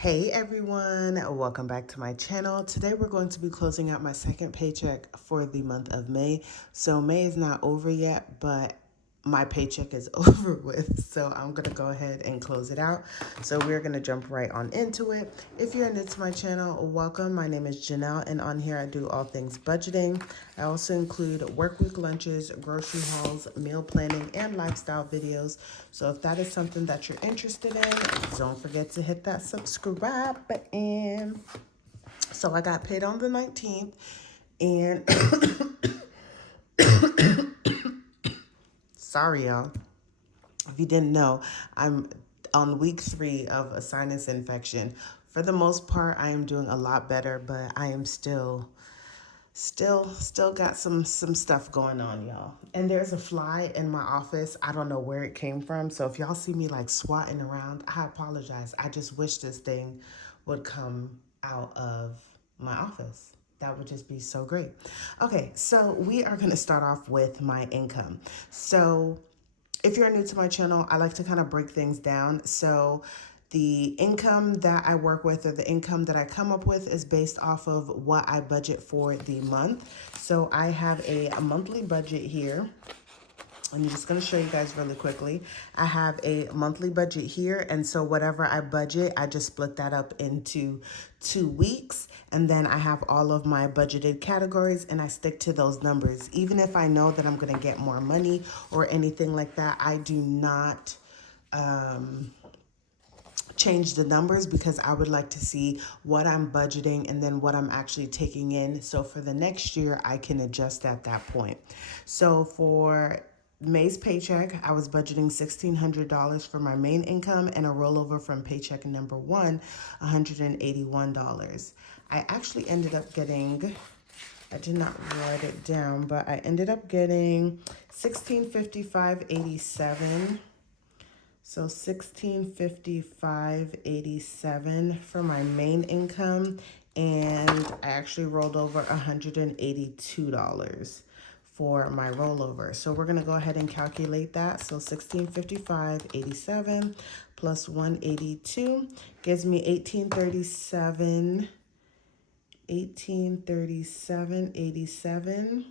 Hey everyone, welcome back to my channel. Today we're going to be closing out my second paycheck for the month of May. So May is not over yet, but my paycheck is over with. So I'm going to go ahead and close it out. So we're going to jump right on into it. If you're new to my channel, welcome. My name is Janelle, and on here I do all things budgeting. I also include work week lunches, grocery hauls, meal planning, and lifestyle videos. So if that is something that you're interested in, don't forget to hit that subscribe button. So I got paid on the 19th, and sorry y'all. If you didn't know, I'm on week 3 of a sinus infection. For the most part, I am doing a lot better, but I am still got some stuff going on, y'all. And there's a fly in my office. I don't know where it came from. So if y'all see me like swatting around, I apologize. I just wish this thing would come out of my office. That would just be so great. Okay, so we are going to start off with my income. So if you're new to my channel, I like to kind of break things down. So the income that I work with, or the income that I come up with, is based off of what I budget for the month. So I have a monthly budget here. I'm just going to show you guys really quickly. I have a monthly budget here, and so whatever I budget, I just split that up into 2 weeks, and then I have all of my budgeted categories, and I stick to those numbers. Even if I know that I'm going to get more money or anything like that, I do not change the numbers, because I would like to see what I'm budgeting and then what I'm actually taking in. So for the next year, I can adjust at that point. So for May's paycheck, I was budgeting $1,600 for my main income, and a rollover from paycheck number 1, $181. I actually ended up getting, I did not write it down, but I ended up getting $1,655.87. So $1,655.87 for my main income, and I actually rolled over $182 for my rollover. So we're gonna go ahead and calculate that. So $1,655.87 plus 182 gives me $1,837.87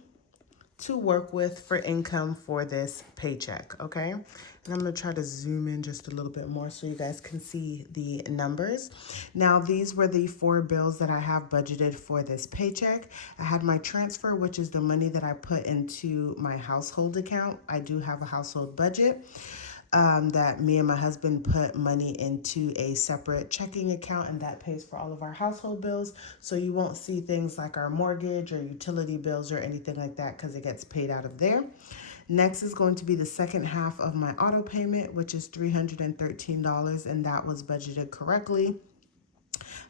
to work with for income for this paycheck, okay? And I'm gonna try to zoom in just a little bit more so you guys can see the numbers. Now, these were the 4 bills that I have budgeted for this paycheck. I had my transfer, which is the money that I put into my household account. I do have a household budget. That me and my husband put money into a separate checking account, and that pays for all of our household bills. So you won't see things like our mortgage or utility bills or anything like that, because it gets paid out of there. Next is going to be the second half of my auto payment, which is $313, and that was budgeted correctly.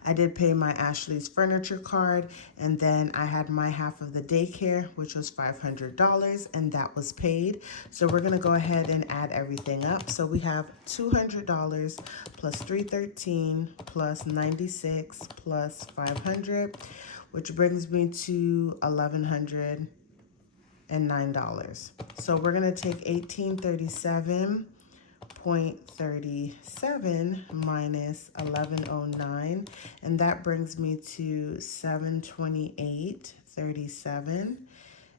I did pay my Ashley's furniture card, and then I had my half of the daycare, which was $500, and that was paid. So we're gonna go ahead and add everything up. So we have $200 plus $313 plus 96 plus 500, which brings me to $1,109. So we're gonna take 1837.37 minus 1109, and that brings me to 728.37.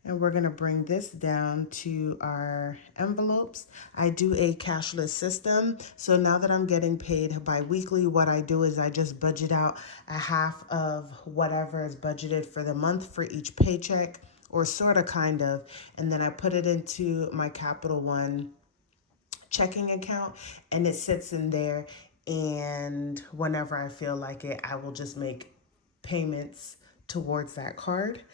And we're gonna bring this down to our envelopes. I do a cashless system, so now that I'm getting paid bi-weekly, what I do is I just budget out a half of whatever is budgeted for the month for each paycheck, or sort of kind of, and then I put it into my Capital One checking account, and it sits in there, and whenever I feel like it, I will just make payments towards that card.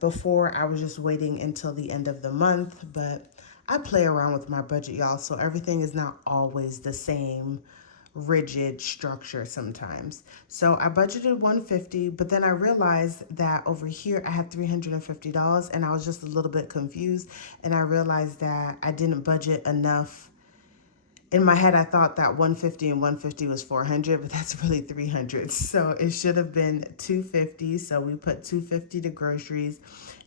Before, I was just waiting until the end of the month, but I play around with my budget, y'all, so everything is not always the same rigid structure sometimes. So I budgeted $150, but then I realized that over here I had $350, and I was just a little bit confused, and I realized that I didn't budget enough. In my head, I thought that 150 and 150 was 400, but that's really 300. So it should have been 250. So we put 250 to groceries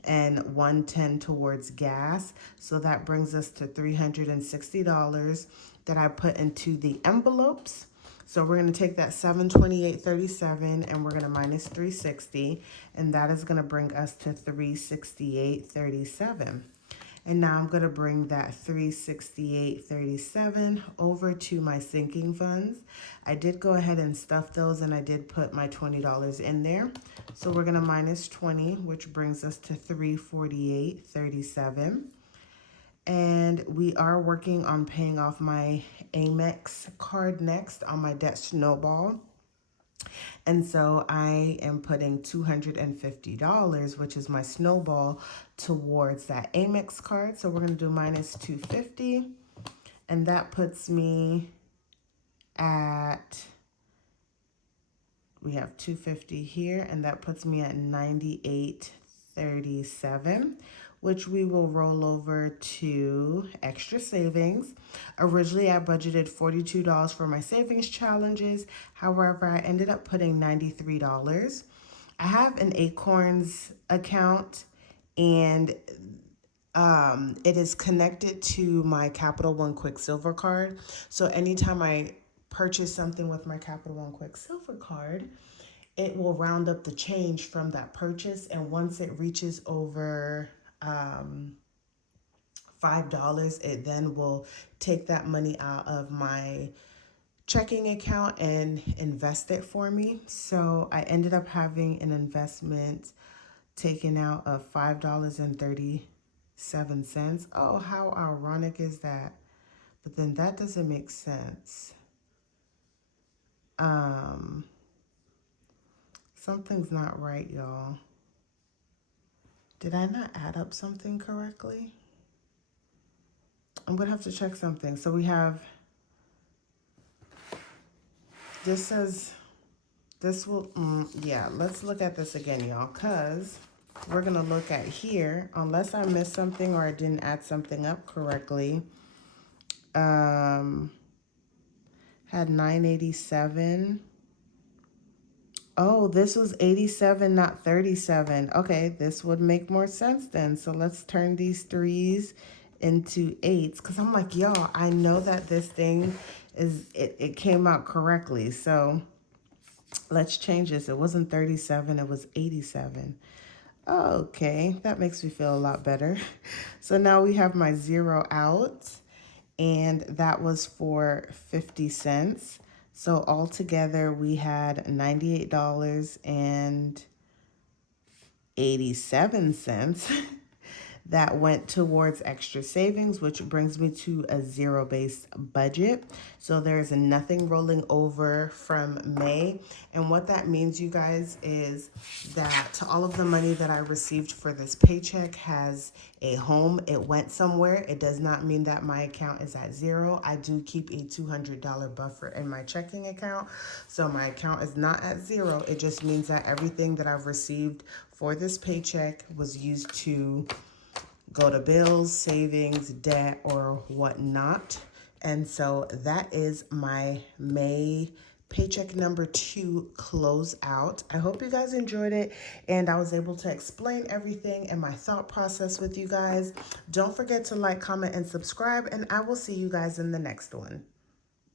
and 110 towards gas. So that brings us to $360 that I put into the envelopes. So we're going to take that 728.37 and we're going to minus 360, and that is going to bring us to 368.37. And now I'm going to bring that 368.37 over to my sinking funds. I did go ahead and stuff those, and I did put my $20 in there. So we're going to minus 20, which brings us to 348.37. And we are working on paying off my Amex card next on my debt snowball. And so I am putting $250, which is my snowball, towards that Amex card. So we're going to do minus 250. And that puts me at, we have 250 here, and that puts me at 98.37, which we will roll over to extra savings. Originally, I budgeted $42 for my savings challenges. However, I ended up putting $93. I have an Acorns account, and it is connected to my Capital One Quicksilver card. So anytime I purchase something with my Capital One Quicksilver card, it will round up the change from that purchase. And once it reaches over $5, it then will take that money out of my checking account and invest it for me. So I ended up having an investment taken out of $5.37. Oh, how ironic is that? But then that doesn't make sense. Something's not right, y'all. Did I not add up something correctly? I'm gonna have to check something. So we have, this says, this will, yeah, let's look at this again, y'all, because we're gonna look at here, unless I missed something or I didn't add something up correctly. Had 987. Oh, this was 87, not 37. Okay, this would make more sense then. So let's turn these 3s into 8s, because I'm like, y'all, I know that this thing is, it came out correctly. So let's change this. It wasn't 37, it was 87. Okay, that makes me feel a lot better. So now we have my zero out, and that was for 50 cents. So altogether we had $98.87 that went towards extra savings, which brings me to a zero-based budget. So there's nothing rolling over from May. And what that means, you guys, is that all of the money that I received for this paycheck has a home. It went somewhere. It does not mean that my account is at zero. I do keep a $200 buffer in my checking account. So my account is not at zero. It just means that everything that I've received for this paycheck was used to go to bills, savings, debt, or whatnot. And so that is my May paycheck number 2 close out. I hope you guys enjoyed it, and I was able to explain everything and my thought process with you guys. Don't forget to like, comment, and subscribe, and I will see you guys in the next one.